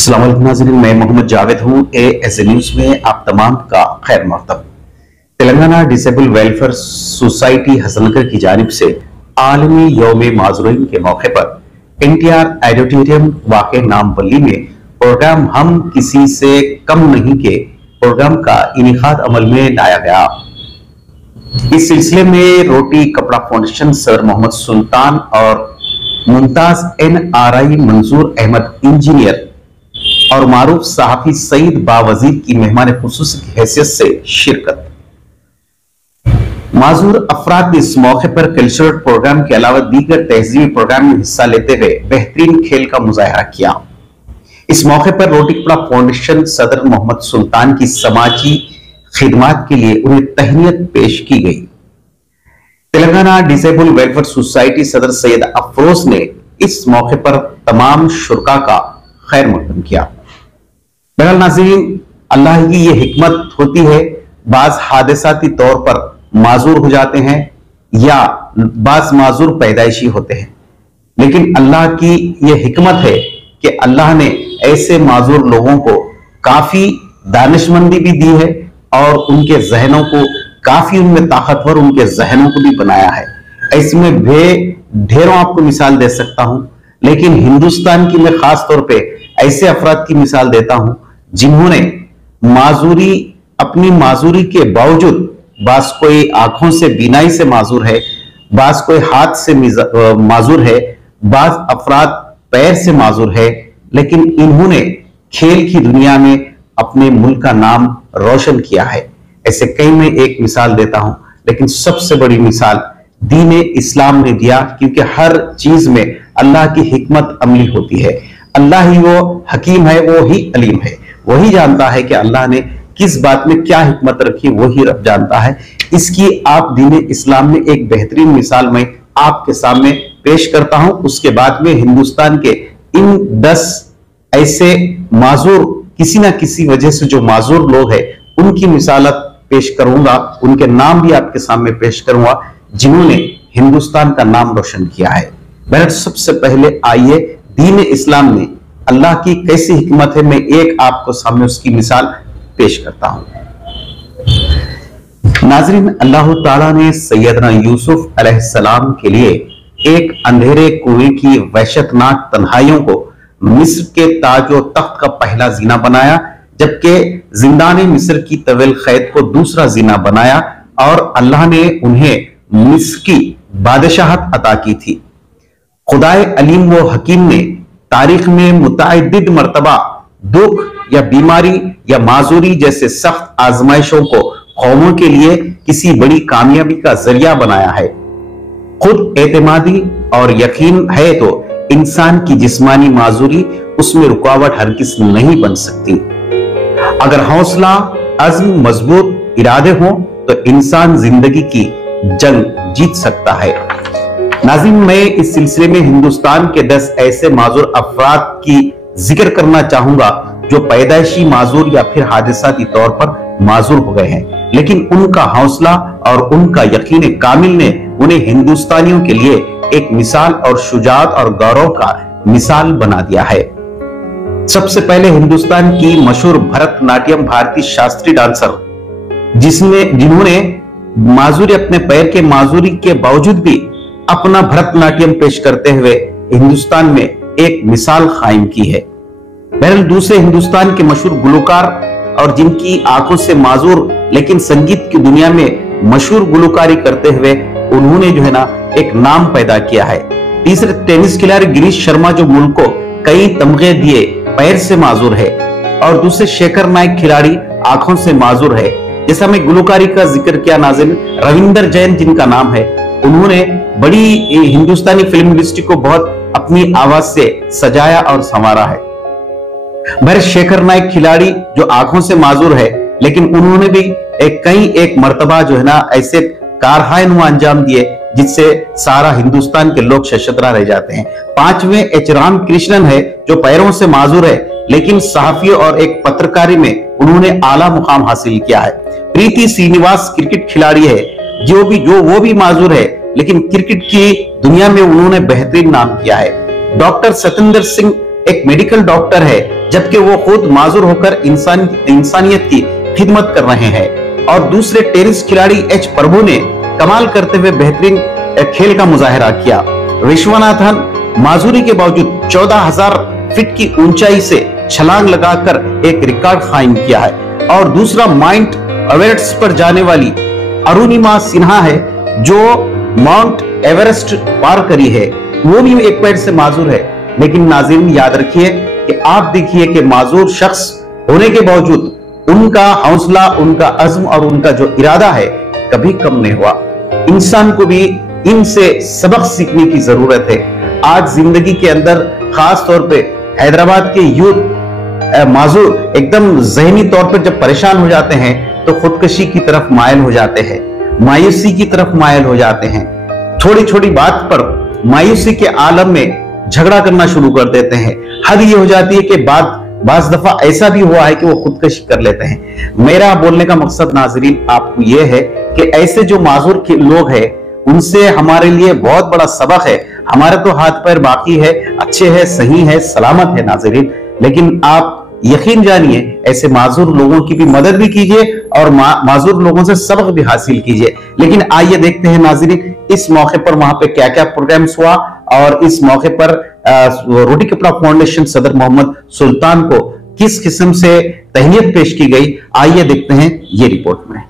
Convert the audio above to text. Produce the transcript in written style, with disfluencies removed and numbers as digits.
अस्सलाम वालेकुम नाज़रीन, मैं मोहम्मद जावेद हूँ। ASA न्यूज में आप तमाम का खैर मक़दम। तेलंगाना डिसेबल वेलफेयर सोसाइटी हसनगर की जानिब से आलमी यौम माज़ूरीन के मौके पर NTR ऑडिटोरियम वाक़े नामपल्ली में प्रोग्राम हम किसी से कम नहीं के प्रोग्राम का इनेकाद अमल में लाया गया। इस सिलसिले में रोटी कपड़ा फाउंडेशन सर मोहम्मद सुल्तान और मुमताज NRI मंजूर अहमद इंजीनियर और मारूफ सहाफी सईद बावजीर की मेहमान खुसूसी की हैसियत से शिरकत। माजूर अफराद ने इस मौके पर कल्चरल प्रोग्राम के अलावा दीगर तहजीबी प्रोग्राम में हिस्सा लेते हुए बेहतरीन खेल का मुजाहरा किया। इस मौके पर रोटी कपड़ा फाउंडेशन सदर मोहम्मद सुल्तान की समाजी खिदमात के लिए उन्हें तहनीत पेश की गई। तेलंगाना डिसेबल वेलफेयर सोसाइटी सदर सैयद अफरोज ने इस मौके पर तमाम शुरका का खैर मकदम किया। बहरहाल नाज़रीन, अल्लाह की ये हिकमत होती है, बाज हादसाती तौर पर माजूर हो जाते हैं या बाज माजूर पैदाइशी होते हैं, लेकिन अल्लाह की ये हिकमत है कि अल्लाह ने ऐसे माजूर लोगों को काफी दानिशमंदी भी दी है और उनके जहनों को काफी उनमें ताकतवर उनके जहनों को भी बनाया है। इसमें ढेरों आपको मिसाल दे सकता हूं, लेकिन हिंदुस्तान की मैं खास तौर पे ऐसे अफराद की मिसाल देता हूं जिन्होंने माजूरी अपनी माजूरी के बावजूद, बास कोई आंखों से बीनाई से माजूर है, बास कोई हाथ से माजूर है, बास अफराद पैर से माजूर है, लेकिन इन्होंने खेल की दुनिया में अपने मुल्क का नाम रोशन किया है। ऐसे कई मैं एक मिसाल देता हूं, लेकिन सबसे बड़ी मिसाल दीन इस्लाम ने दिया, क्योंकि हर चीज में अल्लाह की हिकमत अमली होती है। अल्लाह ही वो हकीम है, वो ही अलीम है, वही जानता है कि अल्लाह ने किस बात में क्या हिकमत रखी, वही रब जानता है। इसकी आप दीन इस्लाम में एक बेहतरीन मिसाल मैं आपके सामने पेश करता हूं। उसके बाद में हिंदुस्तान के इन 10 ऐसे माजूर, किसी ना किसी वजह से जो माजूर लोग हैं, उनकी मिसालत पेश करूंगा, उनके नाम भी आपके सामने पेश करूंगा जिन्होंने हिंदुस्तान का नाम रोशन किया है। बहरहाल सबसे पहले आइए दीन इस्लाम में अल्लाह की कैसी हिकमत है, मैं एक आपको सामने उसकी मिसाल पेश करता हूं। नाजरीन, अल्लाह ताला ने सैयदना यूसुफ अलैहिस्सलाम के लिए एक अंधेरे कुएं की वहशतनाक तन्हाइयों को मिस्र के ताज और तख्त का पहला जीना बनाया, जबकि जिंदान मिस्र की तवील कैद को दूसरा जीना बनाया और अल्लाह ने उन्हें मिस्र की बादशाहत अता की थी। खुदाए अलीम व हकीम ने तारीख में मुतअद्दिद मर्तबा दुख या बीमारी या माजूरी जैसे सख्त आजमाइशों को कौमों के लिए किसी बड़ी कामयाबी का जरिया बनाया है। खुद एतमादी और यकीन है तो इंसान की जिस्मानी माजूरी उसमें रुकावट हरगिज़ नहीं बन सकती। अगर हौसला, अज़्म, मजबूत इरादे हो तो इंसान जिंदगी की जंग जीत सकता है। नाज़रीन, मैं इस सिलसिले में हिंदुस्तान के 10 ऐसे माजूर अफराद की जिक्र करना चाहूंगा जो पैदाइशी माजूर या फिर हादिसाती तौर पर माजूर हो गए हैं, लेकिन उनका हौसला और उनका यकीन कामिल ने उन्हें हिंदुस्तानियों के लिए एक मिसाल और शुजाअत और गौरव का मिसाल बना दिया है। सबसे पहले हिंदुस्तान की मशहूर भरतनाट्यम भारतीय शास्त्रीय डांसर जिन्होंने माजूरी, अपने पैर के माजूरी के बावजूद भी अपना भरतनाट्यम पेश करते हुए हिंदुस्तान में एक मिसाल कायम की है। बहरहाल दूसरे हिंदुस्तान के मशहूर गुलकार और जिनकी आंखों से माजूर लेकिन संगीत की दुनिया में मशहूर गुलकारी करते हुए उन्होंने जो है ना एक नाम पैदा किया है। तीसरे टेनिस खिलाड़ी गिरीश शर्मा जो मुल्क को कई तमगे दिए पैर से माजूर है, और दूसरे शेखर नायक खिलाड़ी आंखों से माजूर है। जैसा मैं गुलकारी का जिक्र किया नाज़रीन, रविंदर जैन जिनका नाम है, उन्होंने बड़ी हिंदुस्तानी फिल्म इंडस्ट्री को बहुत अपनी आवाज से सजाया और संवारा है। भर शेखर नायक खिलाड़ी जो आंखों से माजूर है, लेकिन उन्होंने भी एक मर्तबा जो है ना ऐसे कारहायनुमा अंजाम दिए जिससे सारा हिंदुस्तान के लोग शशद्रा रह जाते हैं। 5वें एच राम कृष्णन है जो पैरों से माजूर है, लेकिन सहाफी और एक पत्रकारी में उन्होंने आला मुकाम हासिल किया है। प्रीति श्रीनिवास क्रिकेट खिलाड़ी है वो भी माजूर है, लेकिन क्रिकेट की दुनिया में उन्होंने बेहतरीन नाम किया है। डॉक्टर सतेंद्र सिंह एक मेडिकल डॉक्टर है, जबकि वो खुद माजूर होकर इंसानियत की खिदमत कर रहे हैं। और दूसरे टेनिस खिलाड़ी एच प्रभु ने कमाल करते हुए बेहतरीन खेल का मुजाहिरा किया। विश्वनाथन माजूरी के बावजूद 14,000 फीट की ऊंचाई से छलांग लगाकर एक रिकॉर्ड कायम किया है। और दूसरा माउंट एवरेस्ट पर जाने वाली अरुणिमा सिन्हा है, जो माउंट एवरेस्ट पार करी है, वो भी एक पैर से माजूर है। लेकिन नाज़रीन याद रखिए कि आप देखिए कि माजूर शख्स होने के बावजूद उनका हौसला, उनका अज़्म और उनका जो इरादा है कभी कम नहीं हुआ। इंसान को भी इनसे सबक सीखने की जरूरत है। आज जिंदगी के अंदर खास तौर पे हैदराबाद के यूथ माजूर एकदम जहनी तौर पर जब परेशान हो जाते हैं तो खुदकशी की तरफ मायल हो जाते हैं, मायूसी की तरफ मायल हो जाते हैं। छोटी छोटी बात पर मायूसी के आलम में झगड़ा करना शुरू कर देते हैं। हद ये हो जाती है कि बाज दफा ऐसा भी हुआ है कि वो खुदकशी कर लेते हैं। मेरा बोलने का मकसद नाजरीन आपको यह है कि ऐसे जो माजूर के लोग हैं उनसे हमारे लिए बहुत बड़ा सबक है। हमारे तो हाथ पैर बाकी है, अच्छे है, सही है, सलामत है नाजरीन, लेकिन आप यकीन जानिए ऐसे माजूर लोगों की भी मदद भी कीजिए और माजूर लोगों से सबक भी हासिल कीजिए। लेकिन आइए देखते हैं नाजरीन इस मौके पर वहां पे क्या क्या प्रोग्राम्स हुआ और इस मौके पर रोटी कपड़ा फाउंडेशन सदर मोहम्मद सुल्तान को किस किस्म से तहनीयत पेश की गई। आइए देखते हैं ये रिपोर्ट में।